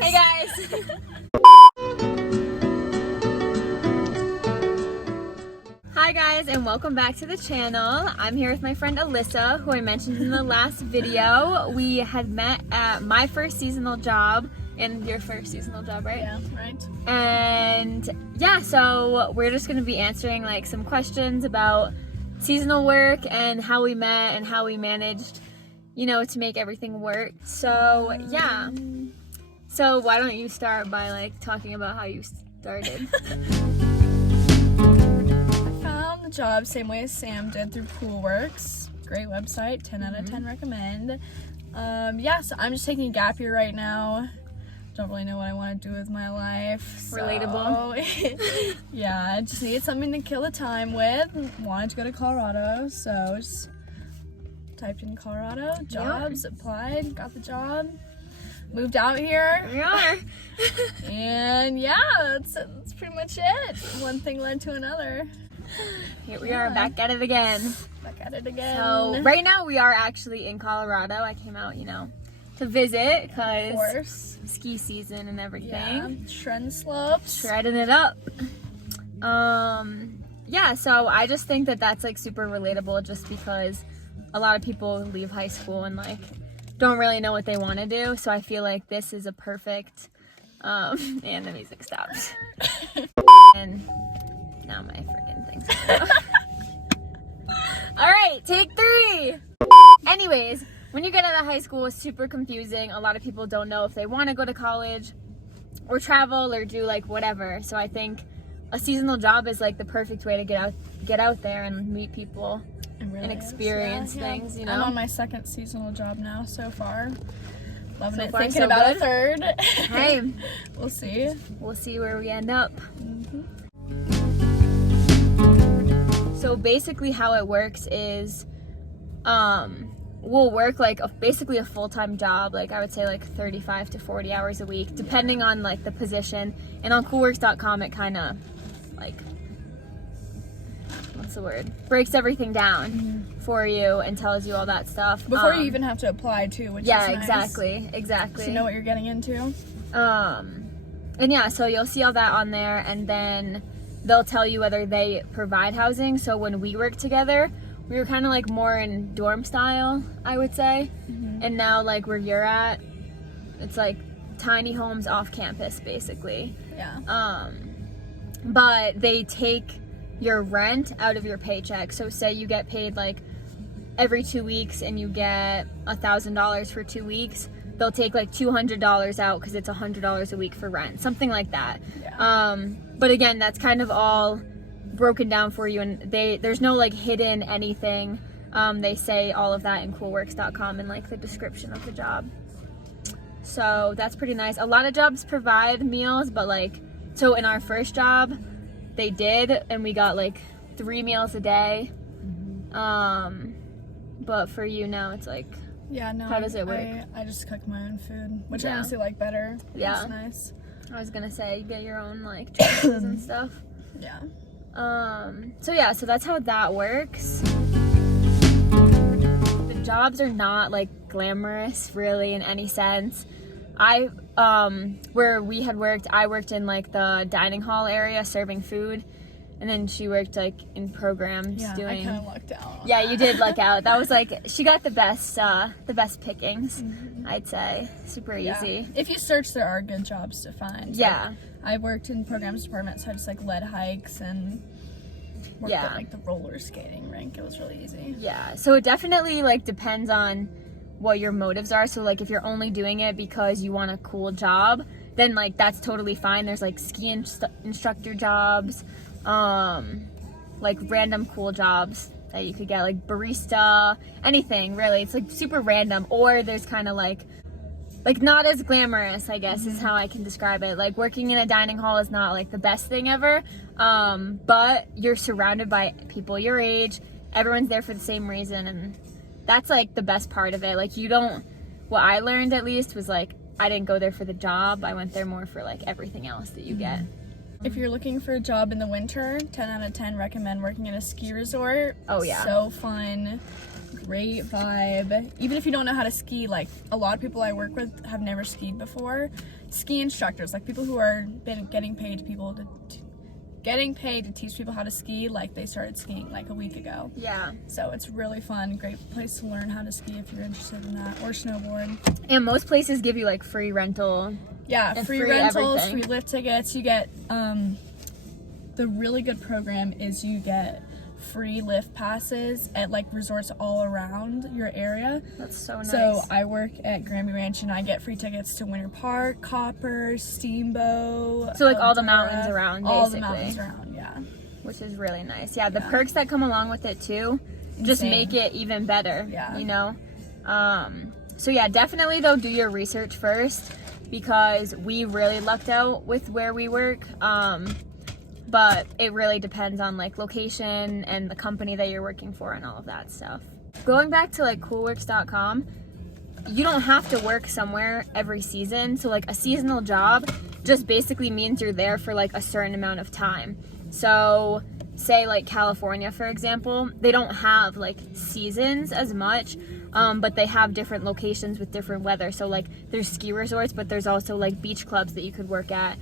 guys! Hey guys! Hi guys, and welcome back to the channel. I'm here with my friend Alyssa, who I mentioned in the last video. We had met at my first seasonal job, and your first seasonal job, right? Yeah, right. And yeah, so we're just gonna be answering like some questions about seasonal work and how we met and how we managed, you know, to make everything work. So yeah. So why don't you start by like talking about how you started? I found the job same way as Sam did through Poolworks. Great website, 10 out of 10 recommend. Yeah, so I'm just taking a gap year right now. Don't really know what I want to do with my life. So, Relatable. Yeah, I just needed something to kill the time with. Wanted to go to Colorado, so just typed in Colorado, jobs, applied, got the job, moved out here. We are. And yeah, that's pretty much it. One thing led to another. Here we are back at it again. Back at it again. So right now we are actually in Colorado. I came out, you know, to visit Of because course. ski season and everything. Yeah, shredding slopes. Shredding it up. Yeah, so I just think that that's like super relatable just because a lot of people leave high school and like don't really know what they want to do. So I feel like this is a perfect and the music stopped. And now my freaking thing's all right, take 3. Anyways, when you get out of high school, it's super confusing. A lot of people don't know if they want to go to college or travel or do like whatever. So I think a seasonal job is like the perfect way to get out there and meet people Really and experience things, you know. I'm on my second seasonal job now so far. Loving So it. far, Thinking so about good? a third. Hey, We'll see. we'll see where we end up. So basically how it works is we'll work like basically a full-time job, like I would say like 35 to 40 hours a week depending on like the position. And on coolworks.com it kind of like, what's the word, breaks everything down for you and tells you all that stuff Before you even have to apply too, which yeah, is nice. exactly So you know what you're getting into. and yeah, so you'll see all that on there, and then they'll tell you whether they provide housing. So when we worked together, we were kind of like more in dorm style, I would say. And now like where you're at, it's like tiny homes off campus basically. Yeah. But they take your rent out of your paycheck. So say you get paid like every 2 weeks and you get $1,000 for 2 weeks, they'll take like $200 out because it's $100 a week for rent, something like that. Yeah. But again, that's kind of all broken down for you, and there's no like hidden anything. They say all of that in coolworks.com in like the description of the job. So that's pretty nice. A lot of jobs provide meals, but like, so in our first job they did, and we got like 3 meals a day. But for you now it's like, Yeah, no. How does it work? I just cook my own food, which I Yeah. honestly like better. Yeah. It's nice. I was gonna say, you get your own like choices and stuff. Yeah. So yeah, so that's how that works. The jobs are not like glamorous really in any sense. Where we had worked, I worked in like the dining hall area serving food, and then she worked like in programs Yeah, doing. I kind of lucked out. Yeah, you did luck out. That was like, she got the best pickings, I'd say. Super Yeah. easy. If you search, there are good jobs to find. Yeah. I worked in programs department, so I just like led hikes and worked Yeah. at like the roller skating rink. It was really easy. Yeah, so it definitely like depends on what your motives are. So like if you're only doing it because you want a cool job, then like that's totally fine. There's like ski instructor jobs, like random cool jobs that you could get, like barista, anything really. It's like super random. Or there's kind of like not as glamorous, I guess, is how I can describe it. Like working in a dining hall is not like the best thing ever, but you're surrounded by people your age. Everyone's there for the same reason, and that's like the best part of it. Like what I learned at least was like, I didn't go there for the job. I went there more for like everything else that you get. If you're looking for a job in the winter, 10 out of 10 recommend working at a ski resort. Oh, yeah. So fun. great vibe. Even if you don't know how to ski, like a lot of people I work with have never skied before. Ski instructors, like people who are getting paid to teach people how to ski, like they started skiing like a week ago. Yeah. So it's really fun, great place to learn how to ski if you're interested in that, or snowboard. And most places give you like free rental. Yeah, and free rentals, everything. free lift tickets. You get the really good program is you get free lift passes at like resorts all around your area. That's so nice. So I work at Granby Ranch and I get free tickets to Winter Park, Copper, Steamboat. So like all the Eldora, mountains around, all the basically. mountains around, yeah. Which is really nice. Yeah, the perks that come along with it too just Insane. make it even better. Yeah. You know? So yeah, definitely though do your research first, because we really lucked out with where we work. But it really depends on like location and the company that you're working for and all of that stuff. Going back to like coolworks.com, you don't have to work somewhere every season. So like a seasonal job just basically means you're there for like a certain amount of time. So say like California, for example, they don't have like seasons as much, but they have different locations with different weather. So like there's ski resorts, but there's also like beach clubs that you could work at.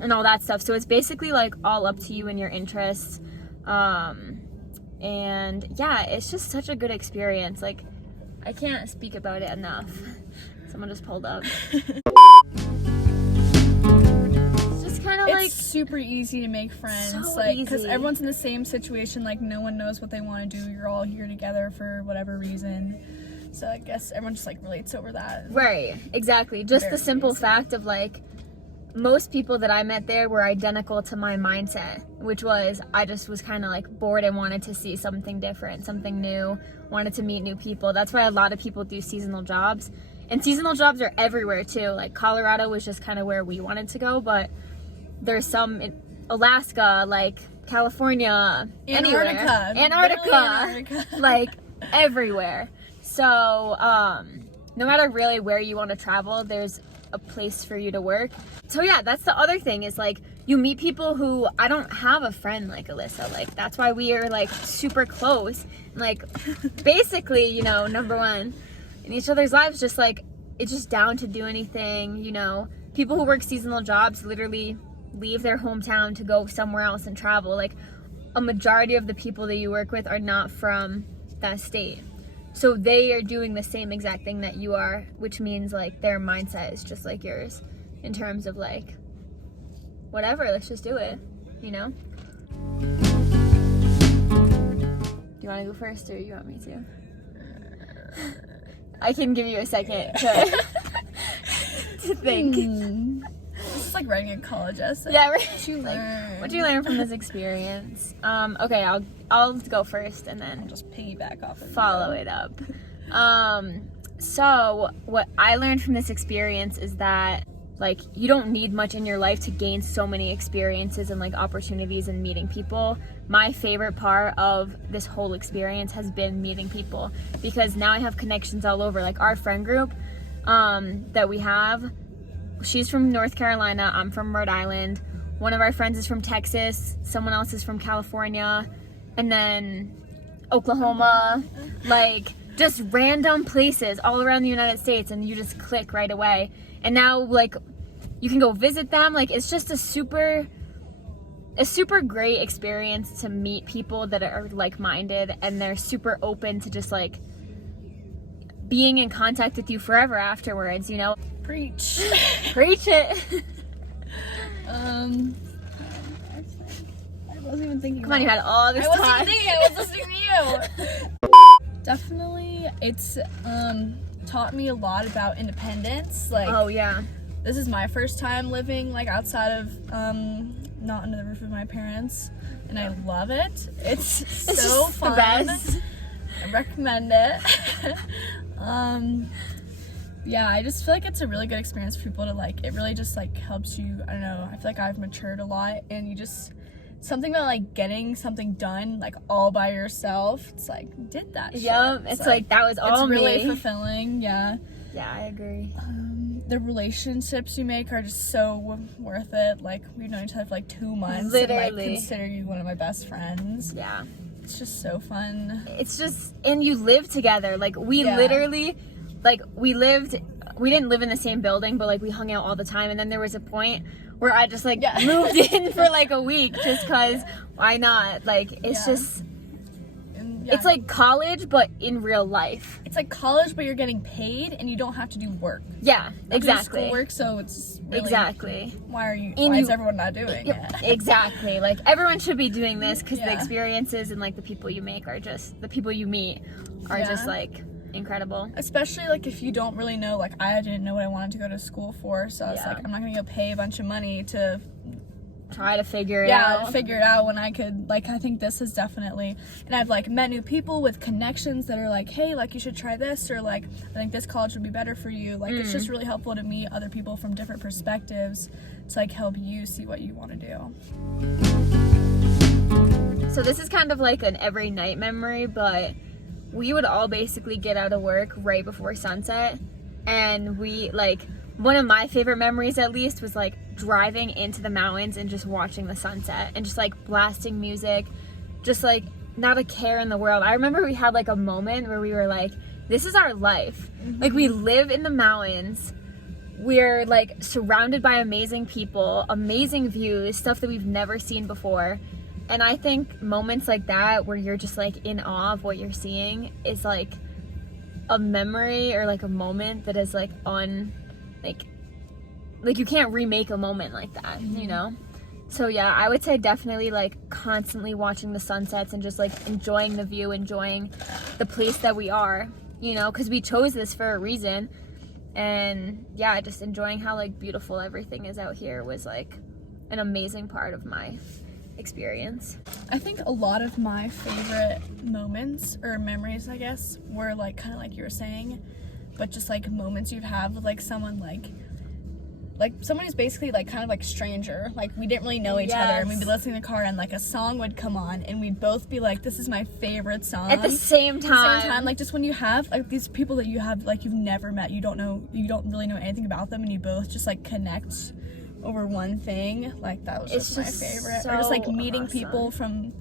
And all that stuff. So it's basically like all up to you and your interests. And yeah, it's just such a good experience. Like I can't speak about it enough. Someone just pulled up. It's just kind of like super easy to make friends, so like because easy. everyone's in the same situation. Like no one knows what they want to do. You're all here together for whatever reason. So I guess everyone just like relates over that. right, exactly. Just the Very simple easy. fact of like most people that I met there were identical to my mindset, which was I just was kind of like bored and wanted to see something different, something new, wanted to meet new people. That's why a lot of people do seasonal jobs. And seasonal jobs are everywhere too. Like Colorado was just kind of where we wanted to go, but there's some in Alaska, like California, anywhere. Antarctica. Like everywhere. So no matter really where you want to travel, there's a place for you to work. So yeah, that's the other thing is like you meet people who I don't have a friend like Alyssa. Like that's why we are like super close. Like basically, you know, number one in each other's lives, just like it's just down to do anything, you know. People who work seasonal jobs literally leave their hometown to go somewhere else and travel. Like a majority of the people that you work with are not from that state. So they are doing the same exact thing that you are, which means like their mindset is just like yours in terms of like, whatever, let's just do it, you know? Do you want to go first or you want me to? I can give you a second to think. This is like writing a college essay. Yeah, right. What you learn? What'd you learn from this experience? Okay, I'll go first and then Just piggyback off of follow it up. So what I learned from this experience is that like you don't need much in your life to gain so many experiences and like opportunities and meeting people. My favorite part of this whole experience has been meeting people, because now I have connections all over. Like our friend group that we have, she's from North Carolina, I'm from Rhode Island, one of our friends is from Texas, someone else is from California, and then Oklahoma, like just random places all around the United States, and you just click right away. And now like you can go visit them. Like it's just a super great experience to meet people that are like-minded and they're super open to just like being in contact with you forever afterwards, you know? Preach. Preach it. I wasn't even thinking. Come on, you had all this I wasn't time. even thinking. I was listening to you. Definitely, it's taught me a lot about independence. Like, Oh yeah. this is my first time living like outside of not under the roof of my parents, and I love it. It's so just the fun. best. I recommend it. Yeah, I just feel like it's a really good experience for people to like. It really just like helps you. I don't know. I feel like I've matured a lot, and you just something about like getting something done like all by yourself. It's like did that. Yep. Shit. It's like that was all it's really me. fulfilling. Yeah. Yeah, I agree. The relationships you make are just so worth it. Like we've known each other for like 2 months. And, Literally. like, consider you one of my best friends. Yeah. It's just so fun. It's just, and you live together. Like, we Yeah. literally, like, we didn't live in the same building, but like we hung out all the time. And then there was a point where I just like Yeah. moved in for like a week just because why not? Like, it's Yeah. just, And, yeah, it's like college, but in real life. it's like college, but you're getting paid and you don't have to do work. Yeah, exactly. Schoolwork, so it's really, Exactly. Why And is you- everyone not doing it? Exactly. Like, everyone should be doing this because the Yeah. experiences and like the people you meet are just Yeah. like incredible. Especially like if you don't really know, like I didn't know what I wanted to go to school for, so I was Yeah. like, I'm not gonna go pay a bunch of money to Try to figure it out. figure it out when I could. Like, I think this is definitely, and I've like met new people with connections that are like, hey, like you should try this, or like I think this college would be better for you. Like it's just really helpful to meet other people from different perspectives to like help you see what you want to do. So this is kind of like an every night memory, but we would all basically get out of work right before sunset, and we like, one of my favorite memories at least was like driving into the mountains and just watching the sunset and just like blasting music, just like not a care in the world. I remember we had like a moment where we were like, this is our life. Like, we live in the mountains, we're like surrounded by amazing people, amazing views, stuff that we've never seen before. And I think moments like that where you're just like in awe of what you're seeing is like a memory or like a moment that is like like you can't remake a moment like that, you know? So yeah, I would say definitely like constantly watching the sunsets and just like enjoying the view, enjoying the place that we are, you know, because we chose this for a reason. And yeah, just enjoying how like beautiful everything is out here was like an amazing part of my experience. I think a lot of my favorite moments or memories, I guess, were like kind of like you were saying, but just like moments you'd have with like someone like someone who's basically like kind of like stranger. Like we didn't really know each other, and we'd be listening to the car and like a song would come on and we'd both be like, this is my favorite song. At the same time. Like just when you have like these people that you have like you've never met, you don't really know anything about them, and you both just like connect over one thing, like that was just my favorite. Or just like meeting people from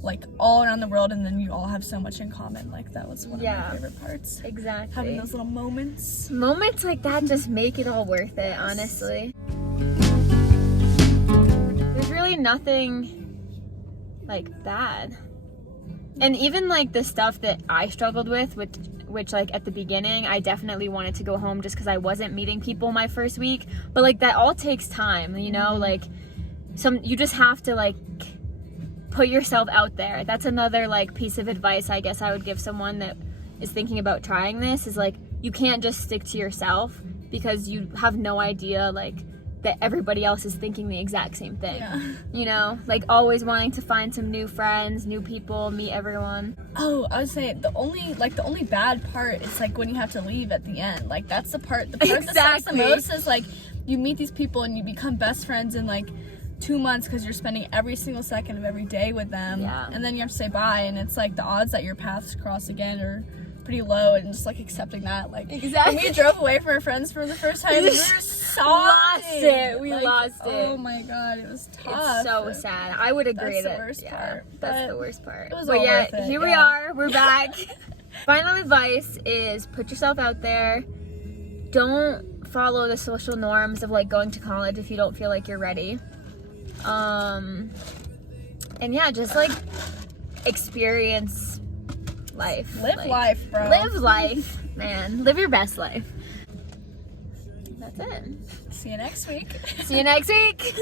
like all around the world, and then you all have so much in common. Like that was one of my favorite parts. Exactly. Having those little moments. Moments like that just make it all worth it, honestly. There's really nothing like bad. And even like the stuff that I struggled with, which like at the beginning I definitely wanted to go home just because I wasn't meeting people my first week, but like that all takes time, you know? Like you just have to like put yourself out there. That's another like piece of advice I guess I would give someone that is thinking about trying this, is like you can't just stick to yourself, because you have no idea like that everybody else is thinking the exact same thing. Yeah. You know, like always wanting to find some new friends, new people, meet everyone. Oh, I would say the only bad part is like when you have to leave at the end. Like that's the part that sucks the most, is like you meet these people and you become best friends in like 2 months because you're spending every single second of every day with them. Yeah. And then you have to say bye, and it's like the odds that your paths cross again are pretty low, and just like accepting that, like Exactly. when we drove away from our friends for the first time, we were sobbing. We lost it. Oh my god, it was tough. It's so sad. I would agree. That's the worst part, That's but the worst part. it was But all yeah, worth it, here we yeah. are. We're back. Final advice is put yourself out there. Don't follow the social norms of like going to college if you don't feel like you're ready. And yeah, just like experience life. Live Like, life, bro. Live life, man. Live your best life. That's it. See you next week. See you next week.